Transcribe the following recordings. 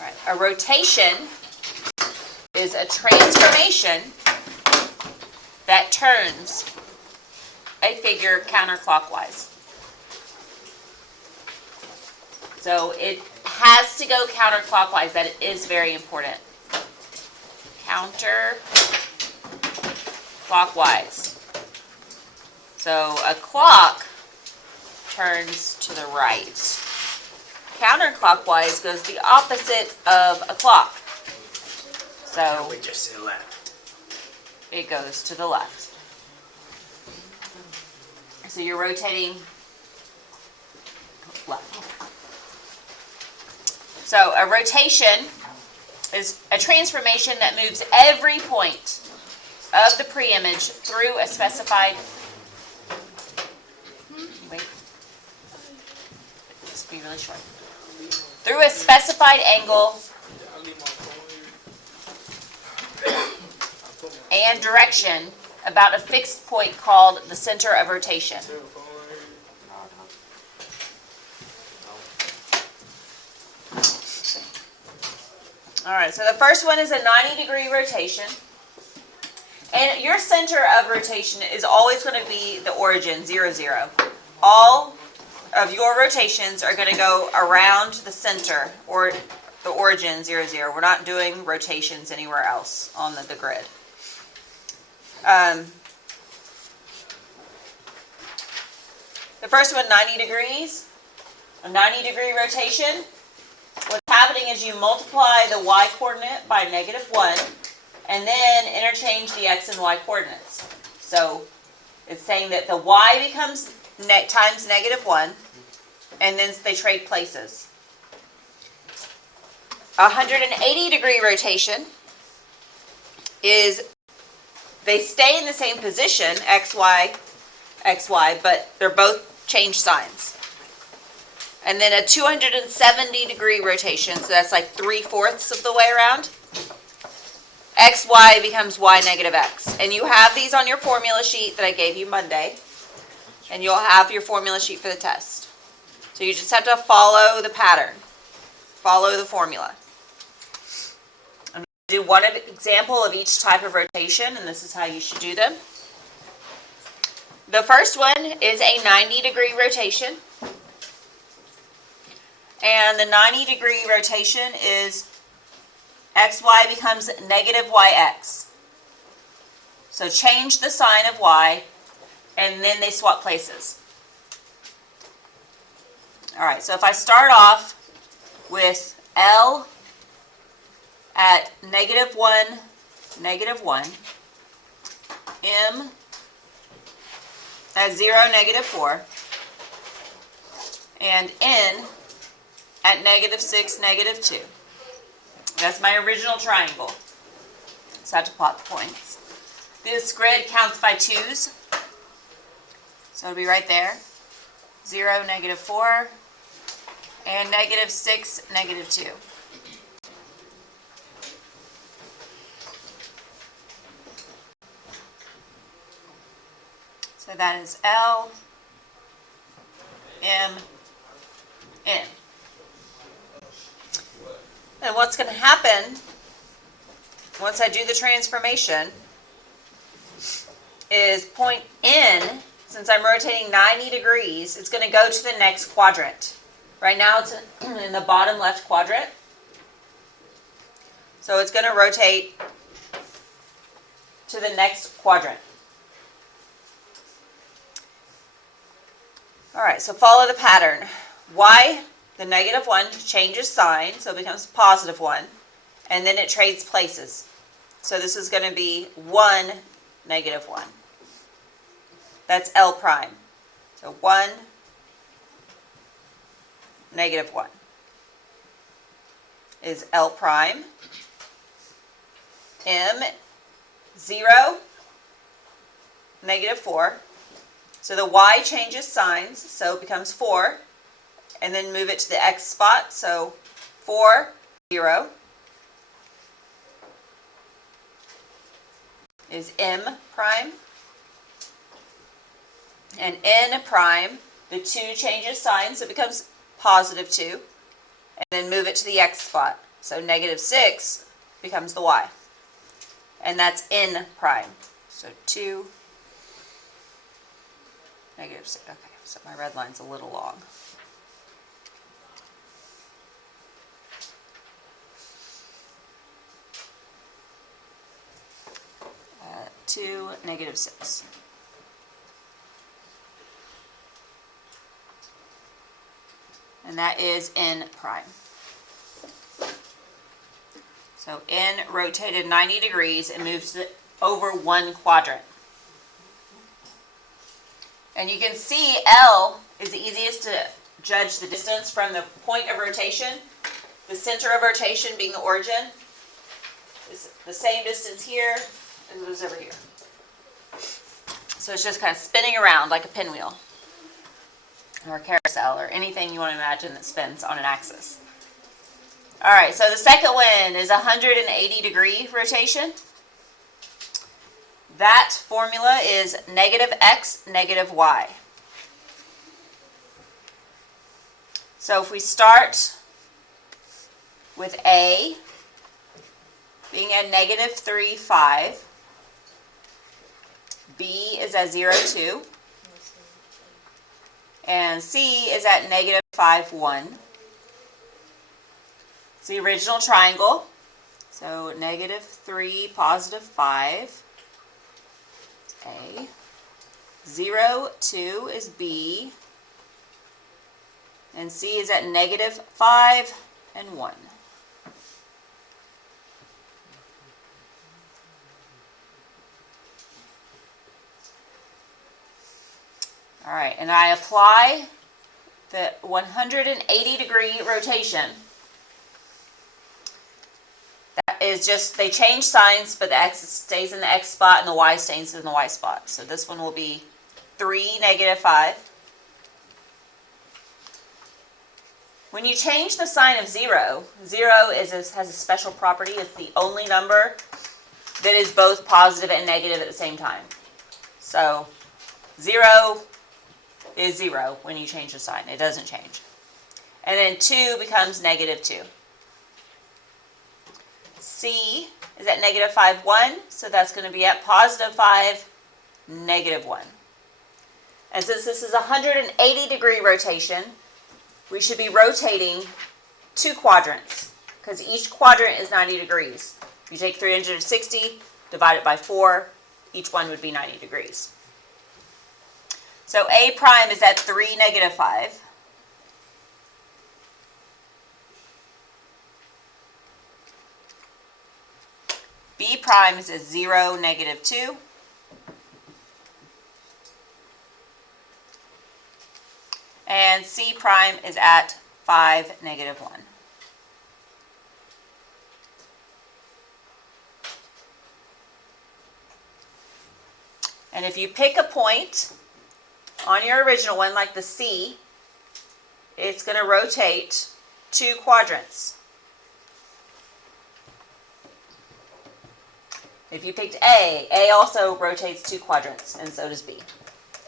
All right. A rotation is a transformation that turns a figure counterclockwise. So it has to go counterclockwise. That is very important. Counterclockwise. So a clock turns to the right. Counterclockwise goes the opposite of a clock. So we just say left. It goes to the left. So you're rotating left. So a rotation is a transformation that moves every point of the preimage through a specified. Wait. Just be really short. Through a specified angle and direction about a fixed point called the center of rotation. All right, so the first one is a 90-degree rotation. And your center of rotation is always going to be the origin, 0, 0. All of your rotations are going to go around the center, or the origin, 0, 0. We're not doing rotations anywhere else on the grid. The first one, 90 degrees. A 90-degree rotation. What's happening is you multiply the y-coordinate by -1, and then interchange the x and y coordinates. So it's saying that the y becomes times -1, and then they trade places. A 180-degree rotation is they stay in the same position, x, y, but they're both change signs. And then a 270-degree rotation, so that's like 3/4 of the way around. X, y becomes y negative x. And you have these on your formula sheet that I gave you Monday. And you'll have your formula sheet for the test. So you just have to follow the pattern. Follow the formula. I'm going to do one example of each type of rotation, and this is how you should do them. The first one is a 90-degree rotation. And the 90-degree rotation is xy becomes -yx. So change the sign of y, and then they swap places. All right, so if I start off with L at -1, -1, M at 0, -4, and N at -6, -2. That's my original triangle. So I have to plot the points. This grid counts by 2's. So it'll be right there. 0, -4, and -6, -2. So that is L, M, N. And what's going to happen once I do the transformation is point N, since I'm rotating 90 degrees, it's going to go to the next quadrant. Right now it's in the bottom left quadrant. So it's going to rotate to the next quadrant. All right, so follow the pattern. Y, the -1, changes sign, so it becomes +1, and then it trades places. So this is going to be 1, -1. That's L prime. So 1, -1 is L prime. M, 0, -4. So the y changes signs, so it becomes 4, and then move it to the x spot, so 4, 0 is M prime, and N prime, the 2 changes signs, so it becomes +2, and then move it to the x spot. So negative 6 becomes the y. And that's n prime. So 2, negative 6. Okay, so my red line's a little long. 2, negative 6. And that is n prime. So n rotated 90 degrees and moves over one quadrant. And you can see L is the easiest to judge the distance from the point of rotation. The center of rotation being the origin is the same distance here as it is over here. So it's just kind of spinning around like a pinwheel or a carousel or anything you want to imagine that spins on an axis. All right, so the second one is 180-degree rotation. That formula is negative x, negative y. So if we start with A being at negative 3, 5, B is at 0, 2, and C is at negative 5, 1. It's the original triangle. So negative 3, positive 5, A. 0, 2 is B. And C is at negative 5 and 1. All right, and I apply the 180-degree rotation. That is just, they change signs, but the x stays in the x spot and the y stays in the y spot. So this one will be 3, negative 5. When you change the sign of 0, 0 has a special property. It's the only number that is both positive and negative at the same time. So 0 is 0 when you change the sign. It doesn't change. And then 2 becomes negative 2. C is at negative 5, 1, so that's going to be at positive 5, negative 1. And since this is a 180-degree rotation, we should be rotating 2 quadrants, because each quadrant is 90 degrees. You take 360, divide it by 4, each one would be 90 degrees. So A prime is at 3, negative 5. B prime is at 0, negative 2. And C prime is at 5, negative 1. And if you pick a point on your original one, like the C, it's going to rotate 2 quadrants. If you picked A also rotates 2 quadrants, and so does B.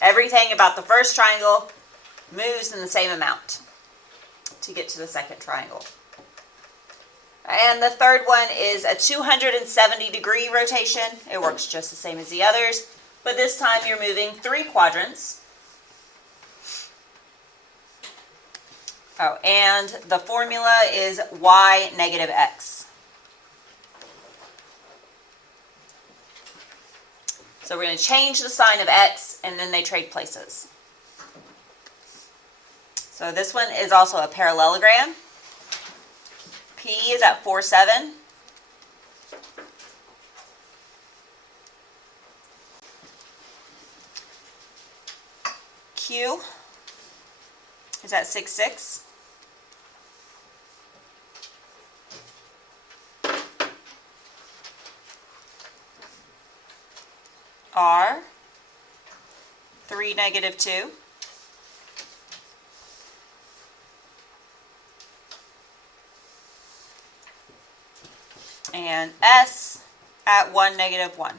Everything about the first triangle moves in the same amount to get to the second triangle. And the third one is a 270-degree rotation. It works just the same as the others, but this time you're moving 3 quadrants. Oh, and the formula is y negative x. So we're going to change the sign of x, and then they trade places. So this one is also a parallelogram. P is at 4, 7. Q is at 6, 6. R, 3, negative 2. And S at 1, negative 1.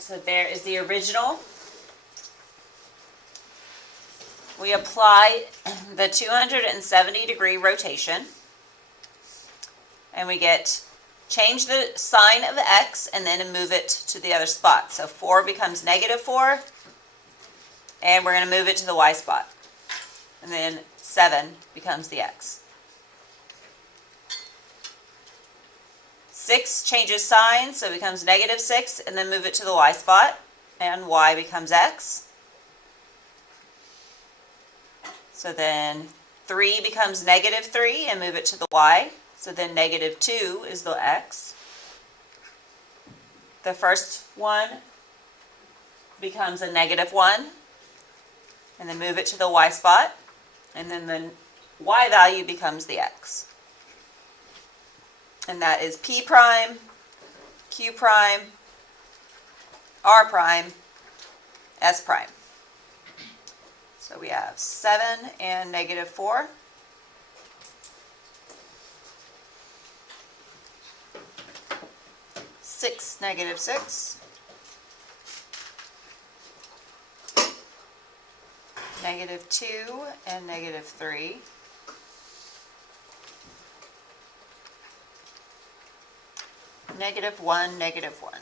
right, so there is the original. We apply the 270-degree rotation, and we get change the sign of x and then move it to the other spot. So 4 becomes -4, and we're going to move it to the y spot. And then 7 becomes the x. 6 changes signs, so it becomes -6, and then move it to the y spot, and y becomes x. So then 3 becomes -3, and move it to the y. So then -2 is the x. The first one becomes a -1, and then move it to the y spot, and then the y value becomes the x. And that is p prime, q prime, r prime, s prime. So we have 7 and -4. Six, -6. -2 and -3. -1, -1.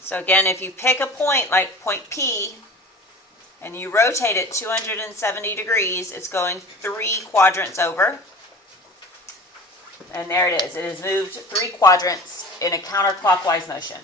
So again, if you pick a point like point P and you rotate it 270 degrees, it's going 3 quadrants over. And there it is. It has moved 3 quadrants in a counterclockwise motion.